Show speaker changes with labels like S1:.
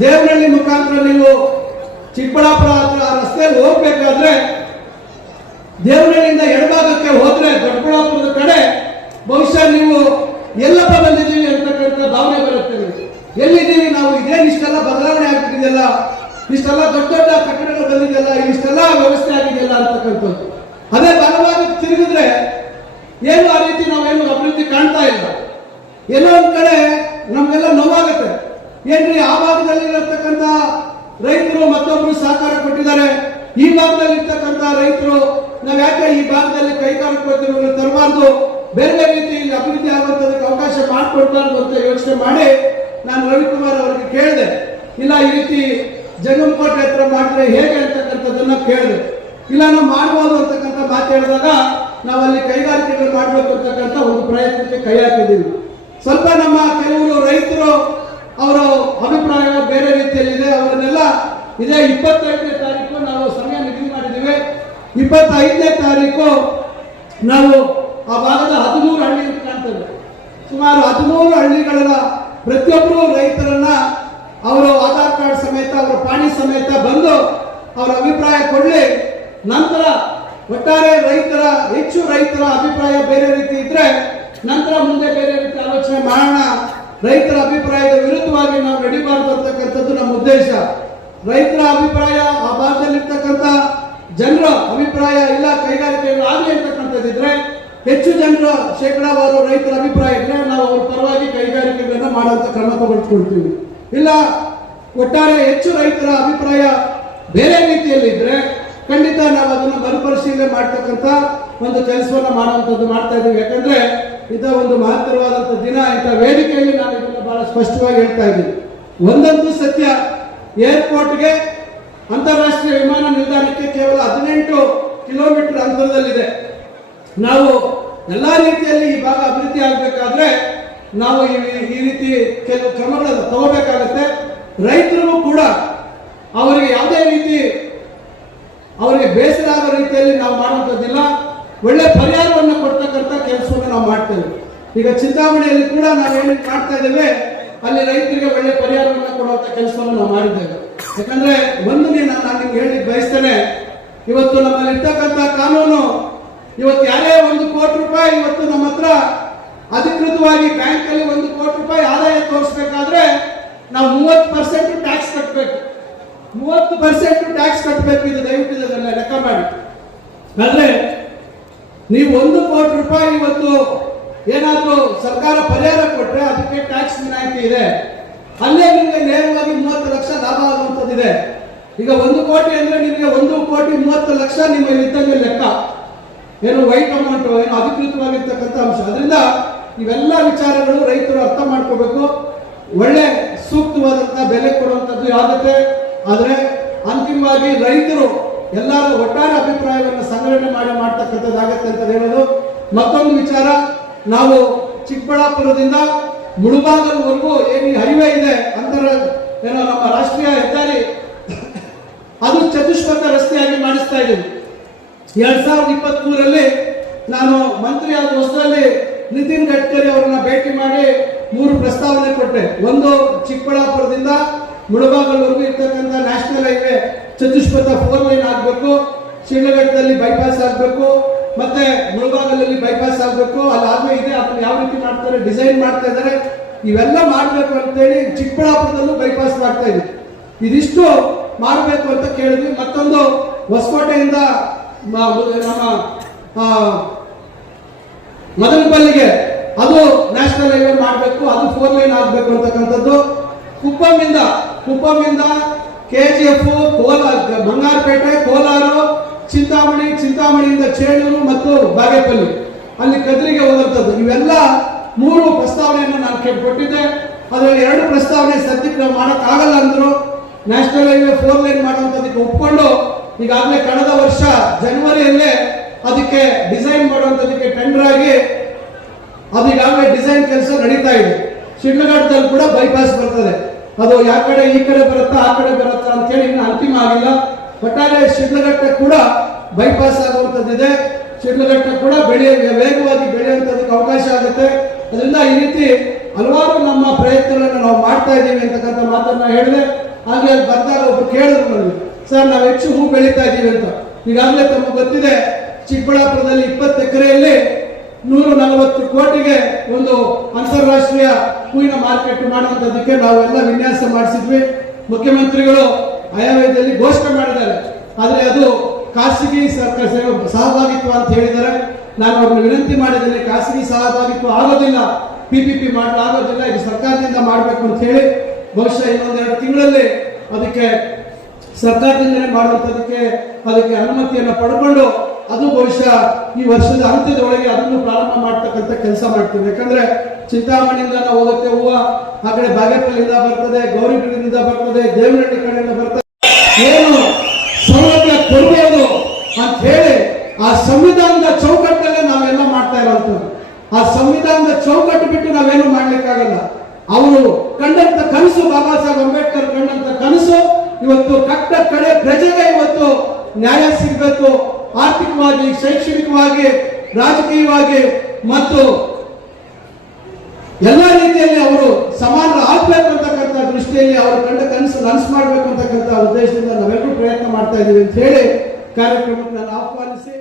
S1: ದೇವನಹಳ್ಳಿ ಮುಖಾಂತರ ನೀವು ಚಿಕ್ಕಬಳ್ಳಾಪುರ ಹತ್ರ ರಸ್ತೆಯಲ್ಲಿ ಹೋಗ್ಬೇಕಾದ್ರೆ ದೇವನಹಳ್ಳಿಯಿಂದ ಎಡಭಾಗಕ್ಕೆ ಹೋದ್ರೆ ದೊಡ್ಡಬಳ್ಳಾಪುರದ ಕಡೆ ಬಹುಶಃ ನೀವು ಎಲ್ಲಪ್ಪ ಬಂದಿದ್ದೀವಿ ಅಂತಕ್ಕಂಥ ಭಾವನೆ ಬರುತ್ತೆ. ಎಲ್ಲಿದ್ದೀವಿ ನಾವು ಇದೇನು ಇಷ್ಟೆಲ್ಲ ಬದಲಾವಣೆ ಆಗ್ತಿದೆಯಲ್ಲ ಇಷ್ಟೆಲ್ಲ ದೊಡ್ಡ ದೊಡ್ಡ ಕಟ್ಟಡಗಳು ಬಂದಿದೆಯಲ್ಲ, ಇಷ್ಟೆಲ್ಲ ವ್ಯವಸ್ಥೆ ಆಗಿದೆಯಲ್ಲ ಅಂತಕ್ಕಂಥದ್ದು. ಅದೇ ಬಲವಾಗಿ ತಿರುಗಿದ್ರೆ ಏನು ಆ ರೀತಿ ನಾವೇನು ಅಭಿವೃದ್ಧಿ ಕಾಣ್ತಾ ಇಲ್ಲ. ಎಲ್ಲೋ ಒಂದ್ ಕಡೆ ನಮ್ಗೆಲ್ಲ ನೋವಾಗುತ್ತೆ. ಏನ್ರಿ, ಆ ಭಾಗದಲ್ಲಿ ಇರತಕ್ಕಂತ ರೈತರು ಮತ್ತೊಬ್ರು ಸಹಕಾರ ಕೊಟ್ಟಿದ್ದಾರೆ. ಈ ಭಾಗದಲ್ಲಿ ಇರ್ತಕ್ಕಂತ ರೈತರು, ನಾವ್ ಯಾಕೆ ಈ ಭಾಗದಲ್ಲಿ ಕೈಗಾರಿಕೋದ್ಯಮಗಳು ತರಬಾರ್ದು? ಬೇರೆ ಬೇರೆ ರೀತಿಯಲ್ಲಿ ಅಭಿವೃದ್ಧಿ ಆಗುವಂತದಕ್ಕೆ ಅವಕಾಶ ಮಾಡಿಕೊಡ್ಬಾರ್ದು ಅಂತ ಯೋಚನೆ ಮಾಡಿ ನಾನು ರವಿಕುಮಾರ್ ಅವರಿಗೆ ಕೇಳಿದೆ. ಇಲ್ಲ, ಈ ರೀತಿ ಜಂಗಮಕೋಟೆ ಹತ್ರ ಮಾಡಿದ್ರೆ ಹೇಗೆ ಅಂತಕ್ಕಂಥದ್ದನ್ನ ಕೇಳಿದೆ. ಇಲ್ಲ, ನಾವು ಮಾಡ್ಬೋದು ಅಂತಕ್ಕಂಥ ಮಾತು ಹೇಳಿದಾಗ ನಾವು ಅಲ್ಲಿ ಕೈಗಾರಿಕೆಗಳು ಮಾಡಬೇಕು ಅಂತಕ್ಕಂಥ ಒಂದು ಪ್ರಯತ್ನಕ್ಕೆ ಕೈ ಹಾಕಿದ್ದೀವಿ. ಸ್ವಲ್ಪ ನಮ್ಮ ಕೆಲವರು ರೈತರು ಅವರ ಅಭಿಪ್ರಾಯ ಬೇರೆ ರೀತಿಯಲ್ಲಿದೆ ಅವರನ್ನೆಲ್ಲ ಇದೇ ಇಪ್ಪತ್ತೈದನೇ ತಾರೀಕು ನಾವು ಸಮಯ ನಿಗದಿ ಮಾಡಿದ್ದೀವಿ. ಇಪ್ಪತ್ತೈದನೇ ತಾರೀಕು ನಾವು ಆ ಭಾಗದ ಹದಿಮೂರು ಹಳ್ಳಿ ಕಾಣ್ತೇವೆ ಸುಮಾರು ಹದಿಮೂರು ಹಳ್ಳಿಗಳ ಪ್ರತಿಯೊಬ್ಬರು ರೈತರನ್ನ ಅವರು ಆಧಾರ್ ಕಾರ್ಡ್ ಸಮೇತ, ಅವರ ಪಾಣಿ ಸಮೇತ ಬಂದು ಅವರ ಅಭಿಪ್ರಾಯ ಕೊಡಲಿ. ನಂತರ ಒಟ್ಟಾರೆ ರೈತರ, ಹೆಚ್ಚು ರೈತರ ಅಭಿಪ್ರಾಯ ಬೇರೆ ರೀತಿ ಇದ್ರೆ ನಂತರ ಮುಂದೆ ಬೇರೆ ರೀತಿ ಆಲೋಚನೆ ಮಾಡೋಣ. ರೈತರ ಅಭಿಪ್ರಾಯದ ವಿರುದ್ಧವಾಗಿ ನಾವು ನಡಿಬಾರ್ದು ಅಂತಕ್ಕಂಥದ್ದು ನಮ್ಮ ಉದ್ದೇಶ. ರೈತರ ಅಭಿಪ್ರಾಯ ಆ ಭಾಗದಲ್ಲಿರ್ತಕ್ಕಂಥ ಜನರ ಅಭಿಪ್ರಾಯ ಇಲ್ಲ, ಕೈಗಾರಿಕೆಗಳು ಆಗಲಿ ಅಂತಕ್ಕಂಥದ್ದಿದ್ರೆ ಹೆಚ್ಚು ಜನರ ಶೇಕಡಾವಾರು ರೈತರ ಅಭಿಪ್ರಾಯ ಇದ್ರೆ ನಾವು ಅವ್ರ ಪರವಾಗಿ ಕೈಗಾರಿಕೆಗಳನ್ನ ಮಾಡುವಂತ ಕ್ರಮ ತಗೊಳ್ಕೊಳ್ತೀವಿ ಇಲ್ಲ, ಒಟ್ಟಾರೆ ಹೆಚ್ಚು ರೈತರ ಅಭಿಪ್ರಾಯ ಬೇರೆ ರೀತಿಯಲ್ಲಿ ಇದ್ರೆ ಖಂಡಿತ ನಾವು ಅದನ್ನು ಮರುಪರಿಶೀಲನೆ ಮಾಡ್ತಕ್ಕಂಥ ಒಂದು ಕೆಲಸವನ್ನ ಮಾಡುವಂಥದ್ದು ಮಾಡ್ತಾ ಇದ್ದೀವಿ. ಯಾಕಂದ್ರೆ ಇದ ಒಂದು ಮಹತ್ತರವಾದಂಥ ದಿನ, ಇಂಥ ವೇದಿಕೆಯಲ್ಲಿ ನಾನು ಇದನ್ನು ಬಹಳ ಸ್ಪಷ್ಟವಾಗಿ ಹೇಳ್ತಾ ಇದ್ದೀನಿ. ಒಂದಂತೂ ಸತ್ಯ ಏರ್ಪೋರ್ಟ್ಗೆ ಅಂತಾರಾಷ್ಟ್ರೀಯ ವಿಮಾನ ನಿಲ್ದಾಣಕ್ಕೆ ಕೇವಲ ಹದಿನೆಂಟು ಕಿಲೋಮೀಟರ್ ಅಂತರದಲ್ಲಿದೆ. ನಾವು ಎಲ್ಲಾ ರೀತಿಯಲ್ಲಿ ಈ ಭಾಗ ಅಭಿವೃದ್ಧಿ ಆಗಬೇಕಾದ್ರೆ ನಾವು ಈ ರೀತಿ ಕೆಲವು ಕ್ರಮಗಳನ್ನು ತಗೋಬೇಕಾಗುತ್ತೆ. ರೈತರು ಕೂಡ ಅವರಿಗೆ ಯಾವುದೇ ರೀತಿ ಅವರಿಗೆ ಬೇಸರ ಆಗೋ ರೀತಿಯಲ್ಲಿ ನಾವು ಮಾಡುವಂಥದ್ದಿಲ್ಲ. ಒಳ್ಳೆ ಪರಿಹಾರವನ್ನು ಕೊಡ್ತಕ್ಕಂಥ ಕೆಲಸವನ್ನು ನಾವು ಮಾಡ್ತೇವೆ. ಈಗ ಚಿಂತಾಮಣಿಯಲ್ಲಿ ಕೂಡ ನಾವು ಏನು ಮಾಡ್ತಾ ಇದ್ದೇವೆ ಅಲ್ಲಿ ರೈತರಿಗೆ ಒಳ್ಳೆ ಪರಿಹಾರವನ್ನು ಕೊಡುವಂತ ಕೆಲಸವನ್ನು ನಾವು ಮಾಡಿದ್ದೇವೆ. ಯಾಕಂದ್ರೆ ದಿನ ನಾನು ನಿಮ್ಗೆ ಹೇಳಿ ಬಯಸ್ತೇನೆ, ಇವತ್ತು ನಮ್ಮಲ್ಲಿ ಇರ್ತಕ್ಕಂಥ ಕಾನೂನು ಇವತ್ತು ಯಾರೇ ಒಂದು ಕೋಟಿ ರೂಪಾಯಿ ಇವತ್ತು ನಮ್ಮ ಹತ್ರ ಅಧಿಕೃತವಾಗಿ ಬ್ಯಾಂಕ್ ಅಲ್ಲಿ ಒಂದು ಕೋಟಿ ರೂಪಾಯಿ ಆದಾಯ ತೋರಿಸಬೇಕಾದ್ರೆ ನಾವು ಮೂವತ್ತು ಪರ್ಸೆಂಟ್ ಟ್ಯಾಕ್ಸ್ ಕಟ್ಟಬೇಕು ಮೂವತ್ತು ಪರ್ಸೆಂಟ್ ಟ್ಯಾಕ್ಸ್ ಕಟ್ಟಬೇಕು ಇದು ದಯವಿಟ್ಟು ಲೆಕ್ಕ ಮಾಡಿ. ಆದ್ರೆ ನೀವು ಒಂದು ಕೋಟಿ ರೂಪಾಯಿ ಇವತ್ತು ಏನಾದ್ರೂ ಸರ್ಕಾರ ಪರಿಹಾರ ಕೊಟ್ಟರೆ ಅದಕ್ಕೆ ಟ್ಯಾಕ್ಸ್ ವಿನಾಯಿತಿ ಇದೆ. ಅಲ್ಲೇ ನಿಮಗೆ ನೇರವಾಗಿ ಮೂವತ್ತು ಲಕ್ಷ ಲಾಭ ಆಗುವಂಥದ್ದಿದೆ. ಈಗ ಒಂದು ಕೋಟಿ ಅಂದ್ರೆ ನಿಮಗೆ ಒಂದು ಕೋಟಿ ಮೂವತ್ತು ಲಕ್ಷ ನಿಮಗೆ ಇದ್ದಂಗೆ ಲೆಕ್ಕ. ಏನು ವೈಟ್ ಅಮೌಂಟ್ ಏನು ಅಧಿಕೃತವಾಗಿರ್ತಕ್ಕಂಥ ಅಂಶ. ಅದರಿಂದ ಇವೆಲ್ಲ ವಿಚಾರಗಳು ರೈತರು ಅರ್ಥ ಮಾಡ್ಕೋಬೇಕು. ಒಳ್ಳೆ ಸೂಕ್ತವಾದಂತ ಬೆಲೆ ಕೊಡುವಂಥದ್ದು ಯಾವುದೇ ಆದರೆ ಅಂತಿಮವಾಗಿ ರೈತರು ಎಲ್ಲರ ಒಟ್ಟಾರೆ ಅಭಿಪ್ರಾಯವನ್ನು ಸಂಗ್ರಹಣೆ ಮಾಡಿ ಮಾಡ್ತಕ್ಕಂಥದ್ದಾಗತ್ತೆ ಅಂತ ಹೇಳೋದು ಮತ್ತೊಂದು ವಿಚಾರ. ನಾವು ಚಿಕ್ಕಬಳ್ಳಾಪುರದಿಂದ ಮುಳುಬಾಗಲ್ವರೆಗೂ ಏನು ಹೈವೇ ಇದೆ ಅಂತರ ಏನೋ ನಮ್ಮ ರಾಷ್ಟ್ರೀಯ ಹೆದ್ದಾರಿ, ಅದು ಚತುಷ್ಪಥ ರಸ್ತೆಯಾಗಿ ಮಾಡಿಸ್ತಾ ಇದ್ದೀವಿ. ಎರಡ್ ಸಾವಿರದ ಇಪ್ಪತ್ತ್ ಮೂರರಲ್ಲಿ ನಾನು ಮಂತ್ರಿ ಆದ ಹೊಸದಲ್ಲಿ ನಿತಿನ್ ಗಡ್ಕರಿ ಅವರನ್ನ ಭೇಟಿ ಮಾಡಿ ಮೂರು ಪ್ರಸ್ತಾವನೆ ಕೊಟ್ಟೆ. ಒಂದು ಚಿಕ್ಕಬಳ್ಳಾಪುರದಿಂದ ಮುಳಬಾಗಲ್ವರೆಗೂ ಇರ್ತಕ್ಕಂಥ ನ್ಯಾಷನಲ್ ಹೈವೇ ಚತುಷ್ಪಥ ಫೋರ್ ಲೈನ್ ಆಗಬೇಕು ಶಿಡ್ಲಘಟ್ಟದಲ್ಲಿ ಬೈಪಾಸ್ ಆಗಬೇಕು ಮತ್ತೆ ಮುಳಬಾಗಲಲ್ಲಿ ಬೈಪಾಸ್ ಆಗಬೇಕು ಅಲ್ಲಿ ಆಗ್ಲೇ ಇದೆ, ಅದನ್ನ ಯಾವ ರೀತಿ ಮಾಡ್ತಾರೆ ಡಿಸೈನ್ ಮಾಡ್ತಾ ಇದ್ದಾರೆ, ಇವೆಲ್ಲ ಮಾಡಬೇಕು ಅಂತೇಳಿ ಚಿಕ್ಕಬಳ್ಳಾಪುರದಲ್ಲೂ ಬೈಪಾಸ್ ಮಾಡ್ತಾ ಇದ್ವಿ. ಇದಿಷ್ಟು ಮಾಡಬೇಕು ಅಂತ ಕೇಳಿದ್ವಿ. ಮತ್ತೊಂದು ಹೊಸಕೋಟೆಯಿಂದ ನಮ್ಮ ಮದನಪಲ್ಲಿಗೆ ಅದು ನ್ಯಾಷನಲ್ ಹೈವೇ ಮಾಡಬೇಕು, ಅದು ಫೋರ್ ಲೈನ್ ಆಗಬೇಕು ಅಂತಕ್ಕಂಥದ್ದು. ಕುಪ್ಪಮಿಂದ ಕುಪ್ಪಮಿಂದ K G F Kolar, Bangarapete, Kolar Chintamani, ಚಿಂತಾಮಣಿಯಿಂದ Chelur ಮತ್ತು ಬಾಗೇಪಲ್ಲಿ. ಅಲ್ಲಿ ಕದ್ರಿಗೆ ಹೋದಂಥದ್ದು. ಇವೆಲ್ಲ ಮೂರು ಪ್ರಸ್ತಾವನೆಯನ್ನು ನಾನು ಕೊಟ್ಟಿದ್ದೆ ಅದರಲ್ಲಿ ಎರಡು ಪ್ರಸ್ತಾವನೆ ಸದ್ಯಕ್ಕೆ ನಾವು ಮಾಡೋಕ್ಕಾಗಲ್ಲ ಅಂದರು ನ್ಯಾಷನಲ್ ಹೈವೇ ಫೋರ್ ಲೈನ್ ಮಾಡುವಂಥದ್ದಕ್ಕೆ ಒಪ್ಕೊಂಡು ಈಗಾಗಲೇ ಕಳೆದ ವರ್ಷ ಜನವರಿಯಲ್ಲೇ ಅದಕ್ಕೆ ಡಿಸೈನ್ ಮಾಡುವಂಥದ್ದಕ್ಕೆ ಟೆಂಡರ್ ಆಗಿ ಅದು ಈಗಾಗಲೇ ಡಿಸೈನ್ ಕೆಲಸ ನಡೀತಾ ಇದೆ. ಶಿಡ್ಲಘಟ್ಟದಲ್ಲಿ ಕೂಡ ಬೈಪಾಸ್ ಬರ್ತದೆ. ಅದು ಯಾವ ಕಡೆ ಈ ಕಡೆ ಬರುತ್ತಾ ಆ ಕಡೆ ಬರುತ್ತಾ ಅಂತ ಹೇಳಿ ಇನ್ನು ಅಂತಿಮ ಆಗಿಲ್ಲ. ಒಟ್ಟಾರೆ ಶಿಡ್ಲಘಟ್ಟ ಕೂಡ ಬೈಪಾಸ್ ಆಗುವಂಥದ್ದಿದೆ. ಶಿಡ್ಲಘಟ್ಟ ಕೂಡ ಬೆಳೆಯ ವೇಗವಾಗಿ ಬೆಳೆಯುವಂಥದ್ದಕ್ಕೆ ಅವಕಾಶ ಆಗುತ್ತೆ. ಅದರಿಂದ ಈ ರೀತಿ ಹಲವಾರು ನಮ್ಮ ಪ್ರಯತ್ನಗಳನ್ನು ನಾವು ಮಾಡ್ತಾ ಇದ್ದೀವಿ ಅಂತಕ್ಕಂಥ ಮಾತನ್ನ ಹೇಳಿದೆ. ಹಾಗೆ ಅಲ್ಲಿ ಬರ್ತಾರೆ ಒಬ್ಬರು ಕೇಳಿದ್ರು ನನಗೆ. ಸರ್, ನಾವು ಹೆಚ್ಚು ಹೂ ಬೆಳೀತಾ ಇದ್ದೀವಿ ಅಂತ. ಈಗಾಗಲೇ ತಮಗೆ ಗೊತ್ತಿದೆ, ಚಿಕ್ಕಬಳ್ಳಾಪುರದಲ್ಲಿ ಇಪ್ಪತ್ತು ಎಕರೆಯಲ್ಲಿ ನೂರ ನಲವತ್ತು ಕೋಟಿಗೆ ಒಂದು ಅಂತಾರಾಷ್ಟ್ರೀಯ ಹೂವಿನ ಮಾರ್ಕೆಟ್ ಮಾಡುವಂಥದ್ದಕ್ಕೆ ನಾವೆಲ್ಲ ವಿನ್ಯಾಸ ಮಾಡಿಸಿದ್ವಿ. ಮುಖ್ಯಮಂತ್ರಿಗಳು ಆಯವ್ಯಯದಲ್ಲಿ ಘೋಷಣೆ ಮಾಡಿದ್ದಾರೆ. ಆದರೆ ಅದು ಖಾಸಗಿ ಸರ್ಕಾರ ಸಹಭಾಗಿತ್ವ ಅಂತ ಹೇಳಿದ್ದಾರೆ. ನಾನು ಅವ್ರನ್ನ ವಿನಂತಿ ಮಾಡಿದ್ದೇನೆ, ಖಾಸಗಿ ಸಹಭಾಗಿತ್ವ ಆಗೋದಿಲ್ಲ ಪಿಪಿಪಿ ಮಾಡಲಾಗೋದಿಲ್ಲ ಇದು ಸರ್ಕಾರದಿಂದ ಮಾಡಬೇಕು ಅಂತ ಹೇಳಿ ಬಹುಶಃ ಇನ್ನೊಂದೆರಡು ತಿಂಗಳಲ್ಲಿ ಅದಕ್ಕೆ ಸರ್ಕಾರದಿಂದಲೇ ಮಾಡುವಂಥದಕ್ಕೆ ಅದಕ್ಕೆ ಅನುಮತಿಯನ್ನು ಪಡ್ಕೊಂಡು ಅದು ಬಹುಶಃ ಈ ವರ್ಷದ ಅಂತ್ಯದ ಒಳಗೆ ಅದನ್ನು ಪ್ರಾರಂಭ ಮಾಡ್ತಕ್ಕಂಥ ಕೆಲಸ ಮಾಡ್ತೀವಿ. ಯಾಕಂದ್ರೆ ಚಿಂತಾಮಣಿಯಿಂದ ನಾವು ಹೋಗುತ್ತೆ ಹೂವು ಆ ಕಡೆ ಬಾಗೇಪಲ್ಲಿಂದ ಬರ್ತದೆ ಗೌರಿಬಿಡಿನಿಂದ ಬರ್ತದೆ, ದೇವನಹಳ್ಳಿ ಕಡೆಯಿಂದ ಬರ್ತದೆ ಏನು ಸೌಲಭ್ಯ ಕೊಡ್ಬೋದು ಅಂತ ಹೇಳಿ ಆ ಸಂವಿಧಾನದ ಚೌಕಟ್ಟಲ್ಲೇ ನಾವೆಲ್ಲ ಮಾಡ್ತಾ ಇರೋಂಥದ್ದು ಆ ಸಂವಿಧಾನದ ಚೌಕಟ್ಟು ಬಿಟ್ಟು ನಾವೇನು ಮಾಡ್ಲಿಕ್ಕಾಗಲ್ಲ. ಅವರು ಕಂಡಂತ ಕನಸು ಬಾಬಾ ಸಾಹೇಬ್ ಅಂಬೇಡ್ಕರ್ ಕಂಡಂತ ಕನಸು, ಇವತ್ತು ಕಟ್ಟ ಕಡೆ ಪ್ರಜೆಗೆ ಇವತ್ತು ನ್ಯಾಯ ಸಿಗಬೇಕು. ಆರ್ಥಿಕವಾಗಿ, ಶೈಕ್ಷಣಿಕವಾಗಿ, ರಾಜಕೀಯವಾಗಿ ಮತ್ತು ಎಲ್ಲ ರೀತಿಯಲ್ಲಿ ಅವರು ಸಮಾನ ಆಗ್ಬೇಕು ಅಂತಕ್ಕಂಥ ದೃಷ್ಟಿಯಲ್ಲಿ ಅವರು ಕಂಡ ಕನಸು ನನಸು ಮಾಡಬೇಕು ಅಂತಕ್ಕಂಥ ಉದ್ದೇಶದಿಂದ ನಾವೆಲ್ಲರೂ ಪ್ರಯತ್ನ ಮಾಡ್ತಾ ಇದ್ದೀವಿ ಅಂತ ಹೇಳಿ ಕಾರ್ಯಕ್ರಮಕ್ಕೆ ನಾನು ಆಹ್ವಾನಿಸಿ